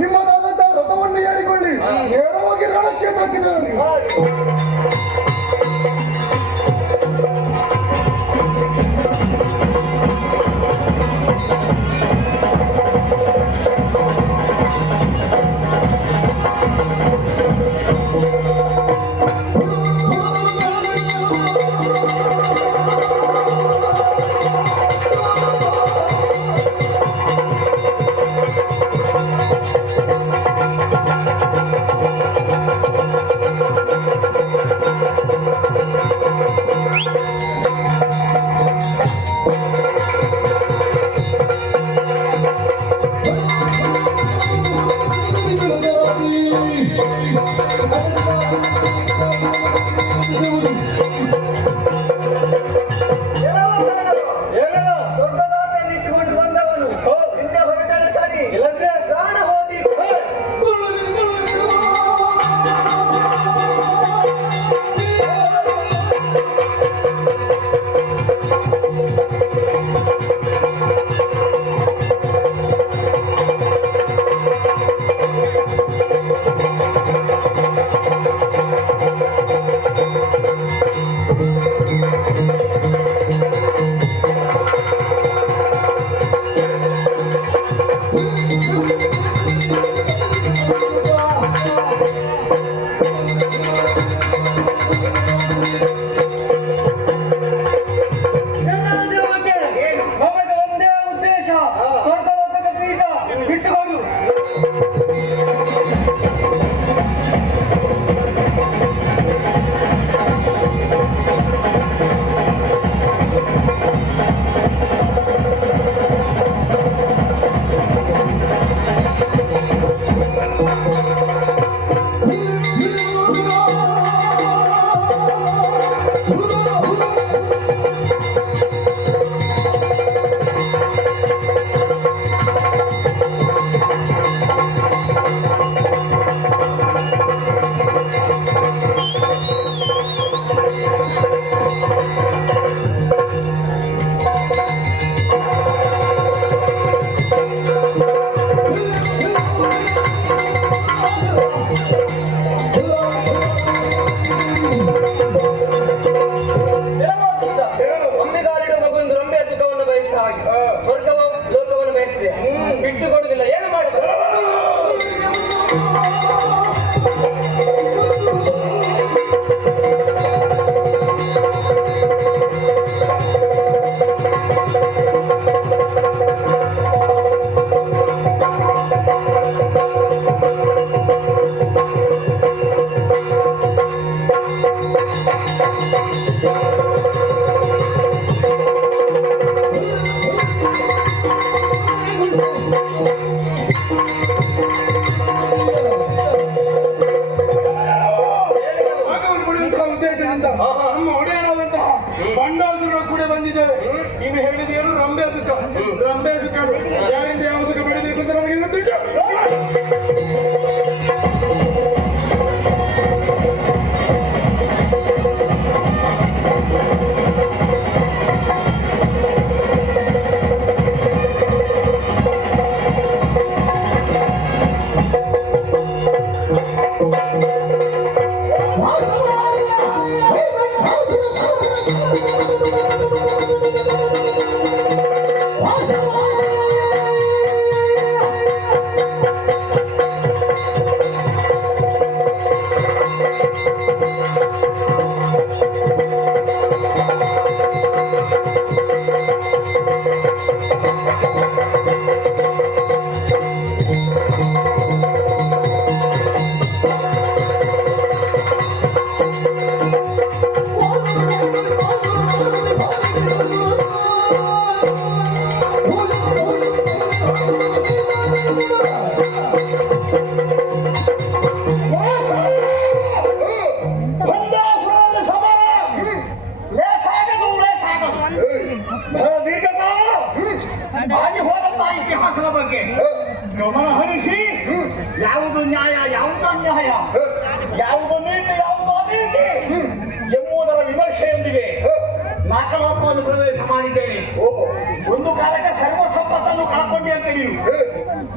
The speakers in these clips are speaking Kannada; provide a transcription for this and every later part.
ನಿಮ್ಮದಾದಂತಹ ರಥವನ್ನು ಏರಿಕೊಳ್ಳಿ. ನೇರವಾಗಿ ರಣಕ್ಷೇತ್ರಕ್ಕೆ like, oh, ಬಂಡಾಸುರ ಕೂಡ ಬಂದಿದ್ದೇವೆ ನೀನು ಹೇಳಿದೆಯೇನು ರಂಬೆ ಸುಖ ರಂಬೆ ಸುಖ ಯಾರಿಂದ ಯಾವ ಸುಖ ಬೆಳಿಬೇಕು ಅಂತ ನಮಗೆ ಗೊತ್ತಿಲ್ಲ ಒಂದು ಕಾಲಕ್ಕೆ ಸರ್ವ ಸಂಪತ್ತನ್ನು ಕಳ್ಕೊಂಡೆ ಅಂತ ನೀನು.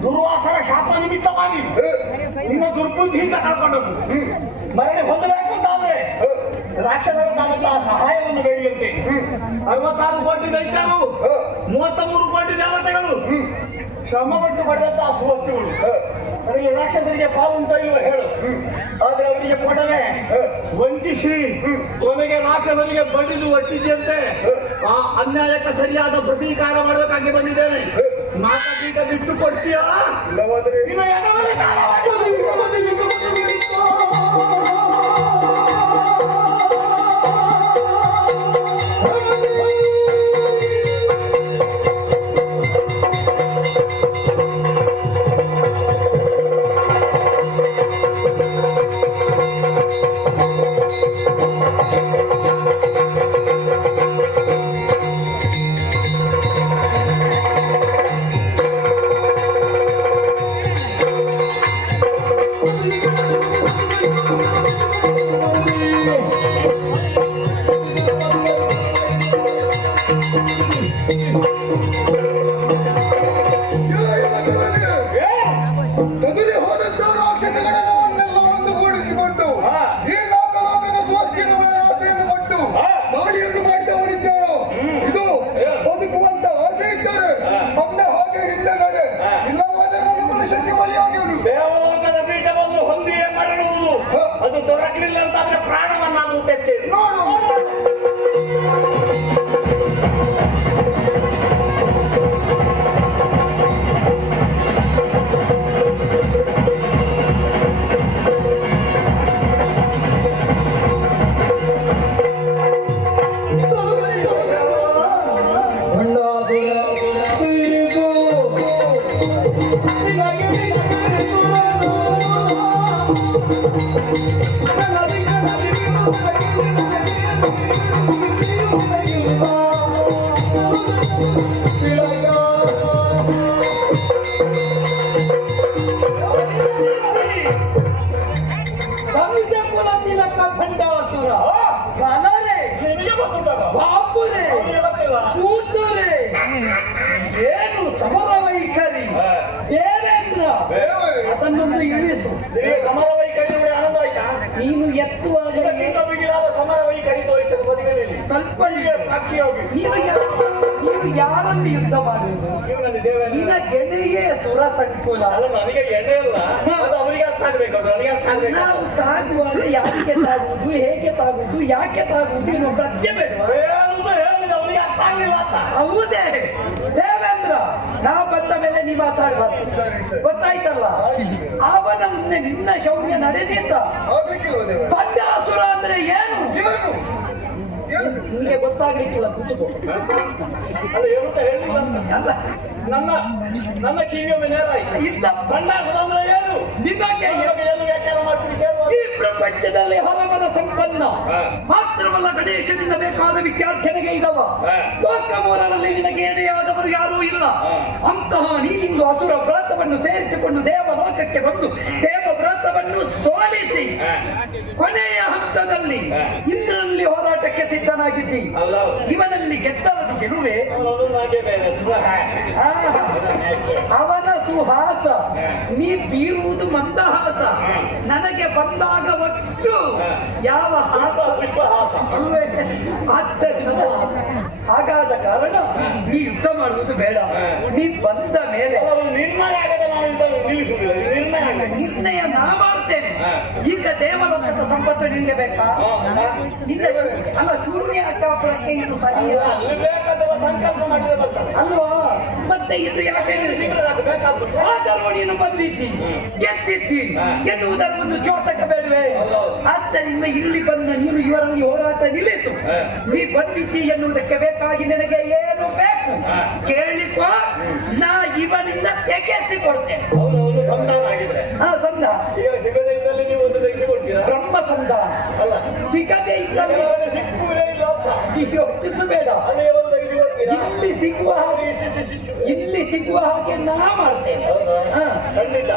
ದುರ್ವಾಸನ ಶಾಪ ನಿಮಿತ್ತವಾಗಿ ನಿನ್ನ ದುರ್ಬುದ್ಧಿಯಿಂದ ಕಳ್ಕೊಂಡದ್ದು ಮರಳಿ ಹೊಂದಬೇಕು ಅಂತಾದ್ರೆ ಹೇ, ರಾಕ್ಷಸರನ್ನಾದಂತಹ ಸಹಾಯವನ್ನು ಬೇಡಿದಂತೆ ಅರವತ್ತಾರು ಕೋಟಿ ದೈತ್ಯರು ಮೂವತ್ತ ಮೂರು ಕೋಟಿ ದೇವತೆಗಳು ಶ್ರಮಪಟ್ಟು ಪಡೆದಂತಹ ಸುವಸ್ತುಗಳು ನನಗೆ ರಾಕ್ಷಸರಿಗೆ ಪಾಲು ಅಂತ ಇಲ್ವೋ ಹೇಳು. ಆದ್ರೆ ಅವರಿಗೆ ಕೊಡದೆ ವಂಚಿಸಿ. ಕೊನೆಗೆ ರಾಕ್ಷಸರಿಗೆ ಬಡಿದು ಒಟ್ಟಿದ್ದಂತೆ ಆ ಅನ್ಯಾಯಕ್ಕೆ ಸರಿಯಾದ ಪ್ರತೀಕಾರ ಮಾಡೋದಕ್ಕಾಗಿ ಬಂದಿದ್ದೇನೆ. ಮಾತೀಗ ಬಿಟ್ಟು ಕೊಡ್ತೀಯಾ I'm ಅದನ್ನೊಂದು ಇಳಿಸು ಸಮರ ವೈಖರಿ ಆನಂದ ಆಯ್ತಾ? ನೀನು ಎತ್ತುವಾಗ ಸಮರ ವೈಖರಿ ಸ್ವಲ್ಪ ಈಗ ನೀನು ಯಾ- ನೀನು ಯಾರಲ್ಲಿ ಯುದ್ಧ ಮಾಡಿದ್ರು ನಿನ್ನ ಗೆಳೆಯೇ ಸುರ ಸಂಕುಲ. ಅಲ್ಲ ನನಗೆ ಎಣ್ಣೆ ಅಲ್ಲ. ಅವರಿಗೆ ಅರ್ಥ ಆಗ್ಬೇಕು ನನಗೆ ಅರ್ಥ ಆಗ್ಬೇಕು. ನಾವು ತಾಗುವಾಗ ಯಾರಿಗೆ ತಾಗುವುದು ಹೇಗೆ ತಾಗುವುದು ಯಾಕೆ ತಾಗುವುದು ಎನ್ನುವ ಪ್ರಜ್ಞೆ ಬೇಡ ಅವರಿಗೆ ಅರ್ಥ ಆಗ್ಲಿಲ್ಲ ಅಂತ. ಹೌದೇ. ನಾವು ಬಂದ ಮೇಲೆ ನೀ ಮಾತಾಡಬಾರ್ದು ಗೊತ್ತಾಯ್ತಲ್ಲ? ಅವನ ಮುಂದೆ ನಿನ್ನ ಶೌರ್ಯ ನಡೆದಿದ್ದ ಬಂಡ ಪಂಡಾಸುರ ಅಂದ್ರೆ ಏನು? ನಿಮಗೆ ಗೊತ್ತಾಗ್ಲಿಕ್ಕಿಲ್ಲ. ಅದು ಹೇಳುತ್ತ ಹೇಳಿಲ್ಲ ಅಲ್ಲ ನನ್ನ ನನ್ನ ಕಿವಿಯ ಆಯ್ತು. ಇಲ್ಲ. ಬಂಡಾಸುರ ಅಂದ್ರೆ ಏನು? ನಿಮಗೆ ವ್ಯಾಖ್ಯಾನ ಮಾಡ್ತೀನಿ ಕೇಳುವ ಈ ಪ್ರಪಂಚದಲ್ಲಿ ಹಲವರ ಸಂಪನ್ನ. ಮಾತ್ರವಲ್ಲ ಗಣೇಶನಿಂದ ಬೇಕಾದ ವಿದ್ಯಾರ್ಥಿನಿಗೆ ಇಲ್ಲವ ಲೋಕಮೂರರಲ್ಲಿ ಲೋಕ ಮೂರರಲ್ಲಿ ನಿನಗೆ ಏನೆಯಾದವರು ಯಾರೂ ಇಲ್ಲ. ಅಂತಹ ನೀನಿಂದು ಅಸುರ ವ್ರತವನ್ನು ಸೇರಿಸಿಕೊಂಡು ದೇವ ಲೋಕಕ್ಕೆ ಬಂದು ದೇವ ವ್ರತವನ್ನು ಸೋಲಿಸಿ ಕೊನೆಯ ಹಂತದಲ್ಲಿ. ಇಂದ್ರನಲ್ಲಿ ಹೋರಾಟಕ್ಕೆ ಸಿದ್ಧನಾಗಿದ್ದಿ. ಇವನಲ್ಲಿ ಗೆದ್ದವನು ಗೆಲುವೆ ಅವನದು ನಾಗೆ ಹಾಸ ನೀ ಬೀರುವುದು ಮಂದಹಾಸ. ನನಗೆ ಬಂದಾಗ ಒಟ್ಟು ಯಾವ ಹಾಸ? ಹಾಗಾದ ಕಾರಣ ನೀ ಯುದ್ಧ ಮಾಡುವುದು ಬೇಡ. ನೀ ಬಂದ ಮೇಲೆ ನಿರ್ಣಯ ನಿರ್ಣಯ ಆಗದೆ ನಿರ್ಣಯ ನಾ ಮಾಡ್ತೇನೆ. ಈಗ ದೇವಲೋಕದ ಸಂಪತ್ತು ನಿಮಗೆ ಬೇಕಾ? ಅಲ್ಲ ಶೂನ್ಯ ಅಚ್ಚಾಪುರಕ್ಕೆ ಇದು ಸರಿಯಲ್ಲ ಅಲ್ವಾ? ಮತ್ತೆ ಇದು ಯಾಕೆ ಸಿಕ್ಕರೆ ಅದು ಬೇಕಾದ್ದು ಆದರೂ ನೀನು ಬಂದಿದ್ದಿ. ಗೆದ್ದಿದ್ದಿ. ಗೆದ್ದುವುದರ ಒಂದು ದ್ಯೋತಕ ಬೇಡವೆ. ಆದ್ದರಿಂದ ಇಲ್ಲಿ ಬಂದ ನೀನು ಇವರಲ್ಲಿ ಹೋರಾಟ ನಿಲ್ಲಿಸು. ನೀ ಬಂದಿದ್ದಿ ಎನ್ನುವುದಕ್ಕೆ ಬೇಕಾಗಿ ನಿನಗೆ ಏನು ಬೇಕು? ಕೇಳಿಕೋ. ನಾ ಇವನಿಂದ ತೆಗೆಸಿ ಕೊಡ್ತೇನೆ ಅವನು ಸಂತಾನ ಆಗಿದ್ರೆ ಸಂದ ಈಗ ಸಿಗದೆ ಇದ್ದಲ್ಲಿ ನೀವು ಒಂದು ತೆಗೆದು ಕೊಡ್ತೀರಾ? ಬ್ರಹ್ಮ ಸಂದ ಅಲ್ಲ. ಸಿಗದೆ ಇದ್ದಲ್ಲಿ ಸಿಕ್ಕುವುದೇ ಇಲ್ಲ ಅಂತ. ಯೋಚಿಸಬೇಡ ಇಲ್ಲಿ ಸಿಗುವ ಹಾಗೆ ಇಲ್ಲಿ ಸಿಗುವ ಹಾಗೆ ನಾ ಮಾಡ್ತೇನೆ. ಖಂಡಿತ.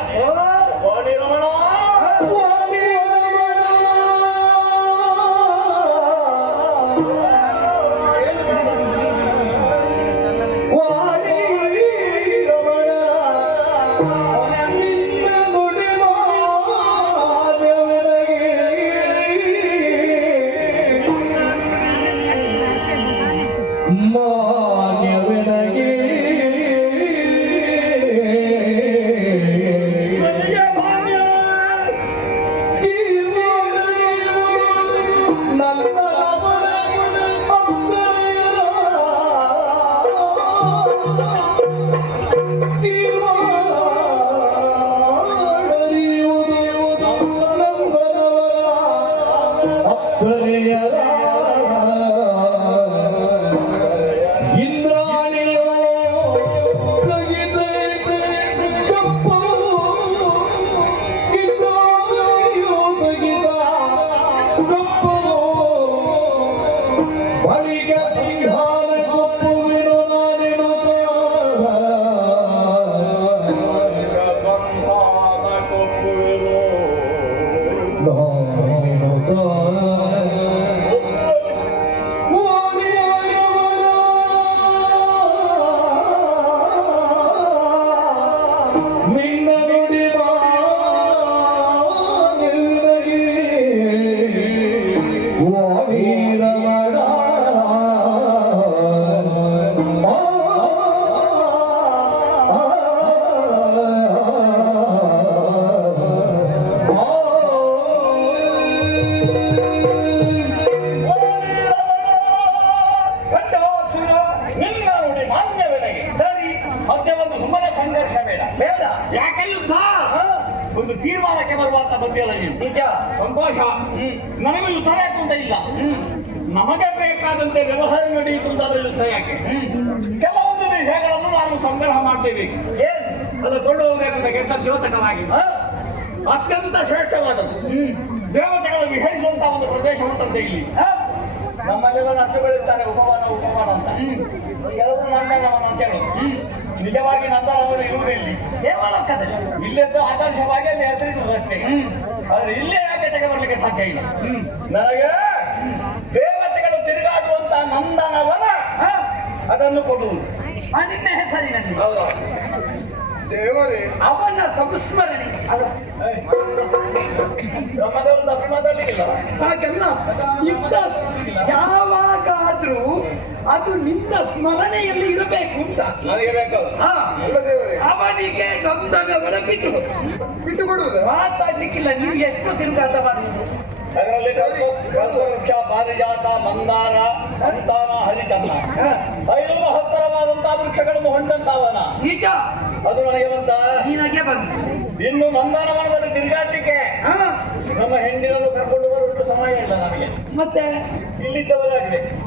ತೀರ್ಮಾನಕ್ಕೆ ಬರುವಂತ ಬಂದಿಲ್ಲ ನೀವು ನಿಜ. ಸಂತೋಷ. ನನಗೂ ಯುದ್ಧ ಯಾಕೆ ಅಂತ ಇಲ್ಲ. ನಮಗೆ ಬೇಕಾದಂತೆ ವ್ಯವಹಾರ ನಡೆಯಿತು ಅಂತಾದ್ರೆ ಯುದ್ಧ ಯಾಕೆ? ಕೆಲವೊಂದು ವಿಷಯಗಳನ್ನು ನಾವು ಸಂಗ್ರಹ ಮಾಡ್ತೇವೆ. ಏನ್? ಅಲ್ಲ ಕೊಂಡು ಹೋಗಬೇಕು ಕೆಟ್ಟ ದ್ಯೋತಕವಾಗಿ. ಅತ್ಯಂತ ಶ್ರೇಷ್ಠವಾದದ್ದು. ದೇವತೆಗಳು ವಿಹರಿಸುವಂತಹ ಒಂದು ಪ್ರದೇಶ ಉಂಟಂತೆ ಇಲ್ಲಿ. ಹಾ, ನಮ್ಮಲ್ಲೆಲ್ಲ ನಷ್ಟಗಳಿರ್ತಾರೆ ಉಪಮಾನ ಉಪಮಾನ ಅಂತ. ಕೆಲವರು ನನ್ನ ಅಂತ ಹೇಳೋದು. ನಿಜವಾಗಿ ನಂದನವರು ಇರುವುದೇ ಇಲ್ಲಿ ದೇವಲೋಕದಲ್ಲಿ ಇಲ್ಲೆದ್ದು ಆದರ್ಶವಾಗಿ ಅಲ್ಲಿ ಹೆಸರಿರುವುದು ಅಷ್ಟೇ. ಆದ್ರೆ ಇಲ್ಲೇ ಯಾಕೆ ತಗೊಬರ್ಲಿಕ್ಕೆ ಸಾಧ್ಯ ಇಲ್ಲ? ನನಗೆ ದೇವತೆಗಳು ತಿರುಗಾಡುವಂತ ನಂದನವನ ಅದನ್ನು ಕೊಡುವುದು ನಿನ್ನ ಹೆಸರಿನಲ್ಲಿ. ಹೌದಾ. ದೇವರೇ. ಅವನ ಸಂಸ್ಮರಣೆ ಅಲ್ಲ. ನಮ್ಮದವರು ತಪ್ಪಿಮಾದಲ್ಲಿ ಇಲ್ಲ. ಹಾಗೆಲ್ಲ ಯಾವಾಗಾದ್ರೂ ಅದು ನಿನ್ನ ಸ್ಮರಣೆಯಲ್ಲಿ ಇರಬೇಕು ಅಂತ. ನನಗೆ ಬೇಕಾದ ಹಾ, ಅವನಿಗೆ ನೊಂದಗವನ ಬಿಟ್ಟು. ಬಿಟ್ಟು ಕೊಡುವುದು ಮಾತಾಡ್ಲಿಕ್ಕಿಲ್ಲ ನೀವು ಎಷ್ಟು ತಿರುಗಾಟ ಮಾಡುವುದು. ಅದರಲ್ಲಿ ವೃಕ್ಷ ಪಾರಿಜಾತ ಮಂದಾರ ಸಂತಾನ ಹರಿಚಂದ ಹಾ, ಐದು ಮಹತ್ತರವಾದಂತಹ ವೃಕ್ಷಗಳನ್ನು ಹೊಂದಂತಾವನ. ಈಗ? ಅದು ನನಗೆ ಬಂತ? ನಿನಗೆ ಬಂತು. ಇನ್ನು ನಂದನವನದಲ್ಲಿ ತಿರುಗಾಡ್ಲಿಕ್ಕೆ. ಹಾ, ನಮ್ಮ ಹೆಂಡಿನನ್ನು ಕರ್ಕೊಂಡು ಬರುವಷ್ಟು ಸಮಯ ಇಲ್ಲ ನಮಗೆ. ಮತ್ತೆ? ಇಲ್ಲಿದ್ದವರಾಗಿದೆ.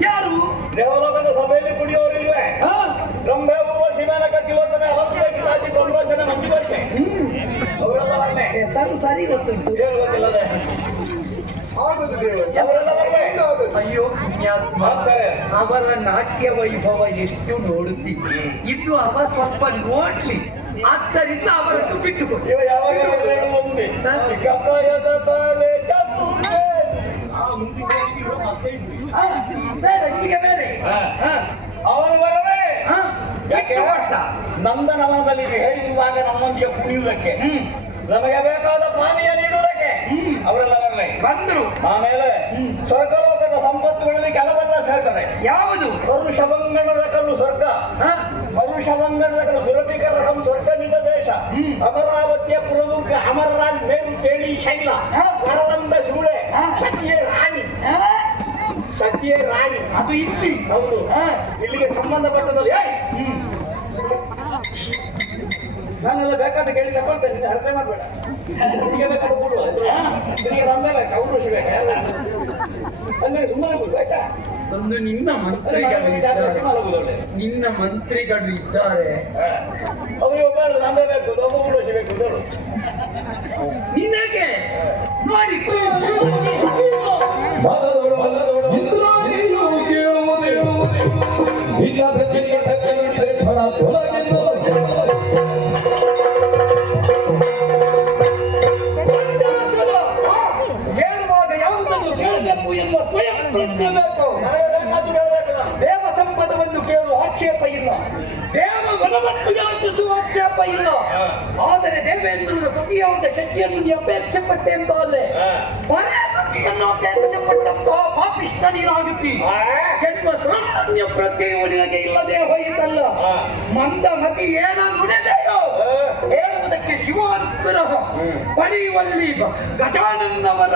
ಯಾರು? ದೇವಲೋಕದ ಸಭೆಯಲ್ಲಿ ಕುಡಿಯೋರಿಲ್ವೇ ಹಾ, ರಂಭೆ ಹೂವ ಶಿವನಕ ಕಿಲೋತನೆ ಅಲಂಕೃತ ಕಿತಾಚಿ ಪ್ರಮೋಚನೆ ಮಂಜು ವರ್ಷೆ ಹ್ಮ್. ಅವರೆಲ್ಲ ಹೆಸರು ಸರಿ ಗೊತ್ತು. ಗೊತ್ತಿಲ್ಲದೆ. ಆಗುದು ದೇವರೇ. ಅವರೆಲ್ಲ ಬರ್ಲೆ. ಅಯ್ಯೋ ಪುಣ್ಯಾತ್ಮ ಮಾಡ್ತಾರೆ ಅವರ ನಾಟ್ಯ ವೈಭವ ಎಷ್ಟು ನೋಡುತ್ತಿ. ಇನ್ನು ಅವ ಸ್ವಲ್ಪ ನೋಡ್ಲಿ. ಆದ್ದರಿಂದ ಅವರನ್ನು ಬಿಟ್ಟುಕೊಟ್ಟು ಇವ ಯಾವಾಗ ಇದ್ರು. ಬೇರೆ ಅವನು ಬರಲೇ ಯಾಕೆ. ನಂದನವನದಲ್ಲಿ ವಿಹರಿಸುವಾಗ ನಮ್ಮೊಂದಿಗೆ ಕುಡಿಯುವುದಕ್ಕೆ. ನಮಗೆ ಬೇಕಾದ ಪಾನೀಯ ನೀಡುವುದಕ್ಕೆ. ಅವರೆಲ್ಲ ಬರಲೇ ಬಂದ್ರು ಆಮೇಲೆ. ಸ್ವರ್ಗಲೋಕದ ಸಂಪತ್ತುಗಳಲ್ಲಿ ಕೆಲವೆಲ್ಲ ಸೇರ್ತದೆ ಯಾವುದು ಪರುಷಭಂಗಣದ ಕಲ್ಲು ಸ್ವರ್ಗ ಪರುಷಭಂಗಣದ ಕಲ್ಲು ಸ್ವರ್ಗ ನಿಜ ದೇಶ. ಅಮರಾವತಿಯ ಪುರದುರ್ಗ ಅಮರರಾಜ್ ಮೇರು ಕೇಳಿ ಶೈಲ ಹಾ. ಸೂಳೆ ಸತಿಯೇ ಸತಿಯೇ ರಾಣಿ ಅದು ಇಲ್ಲಿ. ಹೌದು. ಇಲ್ಲಿಗೆ ಸಂಬಂಧಪಟ್ಟದಲ್ಲಿ. ನಾನೆಲ್ಲ ಬೇಕಾದ ಕೇಳಿ ತಗೊಳ್ತೇನೆ ಅರ್ಥ ಮಾಡಬೇಡ. ನಿನಗೆ ಬೇಕಾದ್ರೆ ಕೊಡು ನಿನಗೆ ನಮ್ದೇ ಬೇಕಾ ಅವ್ರು ಬೇಕಾ ಅಂದ್ರೆ ಸುಮ್ಮನೆ ಒಂದು ನಿನ್ನ ಮಂತ್ರಿಗಳು ನಿನ್ನ ಮಂತ್ರಿಗಳು ಇದ್ದಾರೆ. ಅವರು ಒಬ್ಬ ನಮ್ದೇ ಬೇಕು ಒಬ್ಬ ಕೂಡ ನೋಡಿ ದೇವ ಸಂಪದವನ್ನು ಕೇಳುವ ಆಕ್ಷೇಪ ಇಲ್ಲ. ದೇವ ವನವನ್ನು ಯಾಚಿಸುವ ಆಕ್ಷೇಪ ಇಲ್ಲ. ಆದರೆ ದೇವೇಂದ್ರನ ಸತಿಯಾದ ಶಕ್ತಿಯನ್ನು ನೀ ಅಪೇಕ್ಷೆ ಪಟ್ಟೆ ಅಂತ ಅಲ್ಲೇ ಸತಿಯನ್ನು ಅಪೇಕ್ಷೆ ಪಟ್ಟಂತಹ ಪಾಪಿಷ್ಟ ನೀನಾಗುತ್ತಿ. ಜನ್ಮ ಸಾಮಾನ್ಯ ಪ್ರತ್ಯಯವು ನಿನಗೆ ಇಲ್ಲದೆ ಹೋಯಿತಲ್ಲ ಮಂದಮತಿ ಮಂದ ಮತಿ ಏನ ನುಡಿದೆಯೋ. ಹೇಳುವುದಕ್ಕೆ ಶಿವಾನುಗ್ರಹ ಪಡೆಯುವಲ್ಲಿ ಗಜಾನನ್ನವರ.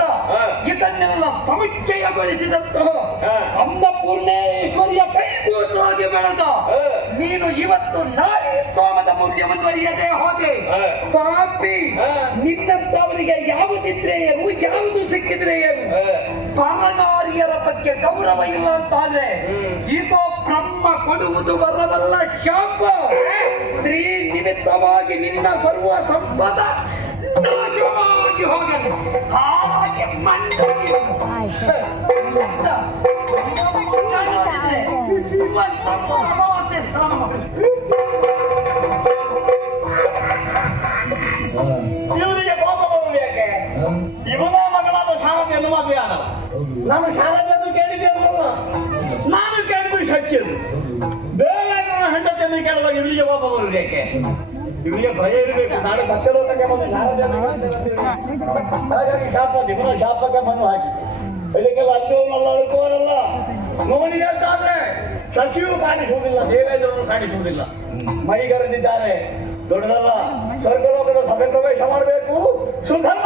ಇದನ್ನೆಲ್ಲ ಸಮುಚ್ಚಯಗೊಳಿಸಿದಂತಹ ಹಾ. ಅನ್ನಪೂರ್ಣೇಶ್ವರಿಯ ಕೈಗೂಸಾಗಿ ಬೆಳೆದ. ನೀನು ಇವತ್ತು ನಾಳೆ ಸೋಮದ ಮೌಲ್ಯವನ್ನು ಅರಿಯದೆ ಹೋದೆ. ಪಾಪಿ. ನಿನ್ನಂತವರಿಗೆ ಯಾವುದಿದ್ರೆ ಏನು? ಯಾವುದು ಸಿಕ್ಕಿದ್ರೆ ಏನು. ಪರನಾರಿಯರ ಬಗ್ಗೆ ಗೌರವ ಇಲ್ಲ ಅಂತಾದ್ರೆ. ಇದು ಬ್ರಹ್ಮ ಕೊಡುವುದು ಬರವಲ್ಲ ಶಾಪ. ಸ್ತ್ರೀ ನಿಮಿತ್ತವಾಗಿ ನಿನ್ನ ಬರುವ ಸಂಪದ ನಾಶವಾಗಿ ಹೋಗಲಿ. ಹಾಗೆ ಮಂಡಗಿ ಇವನಿಗೆ ಕೋಪ ಬರುವುದು ಯಾಕೆ ಇವನ ಮಗಳಾದ ಶಾರದೆಯನ್ನು ಮದುವೆ ಆದವ ನಾನು ಶಾರದೆಯನ್ನು ಕೇಳಿದ್ದೆ ಅಲ್ಲ ನಾನು ಕೇಳಿದ್ದು ಸತ್ಯದು ಬೇರೆ ಹೆಂಡತಿಯನ್ನು ಕೇಳುವಾಗ ಇವನಿಗೆ ಕೋಪ ಬರುವುದು ಯಾಕೆ ಇವನಿಗೆ ಭಯ ಇರಬೇಕು ನಾನು ಸತ್ಯಲೋಕಕ್ಕೆ ಬಂದು ಶಾರದೆಯನ್ನು ಕೇಳ್ತೇನೆ. ಹಾಗಾಗಿ ಶಾಪ ಇವನ ಶಾಪಕ್ಕೆ ಮಣ್ಣು ಹಾಕಿ ಇದಕ್ಕೆಲ್ಲ ಅಲ್ಲವನ್ನಲ್ಲ ಅಳುಕೋರಲ್ಲ ನೋವಿಗೆ ಸಚಿವರು ಕಾಣಿಸುವುದಿಲ್ಲ ದೇವೇಂದ್ರರು ಕಾಣಿಸುವುದಿಲ್ಲ. ಮೈಗರೆದಿದ್ದಾರೆ. ದೊಡ್ಡದಲ್ಲ ಸ್ವರ್ಗಲೋಕದ ಸಭೆ ಪ್ರವೇಶ ಮಾಡಬೇಕು. ಸುಧರ್ಮ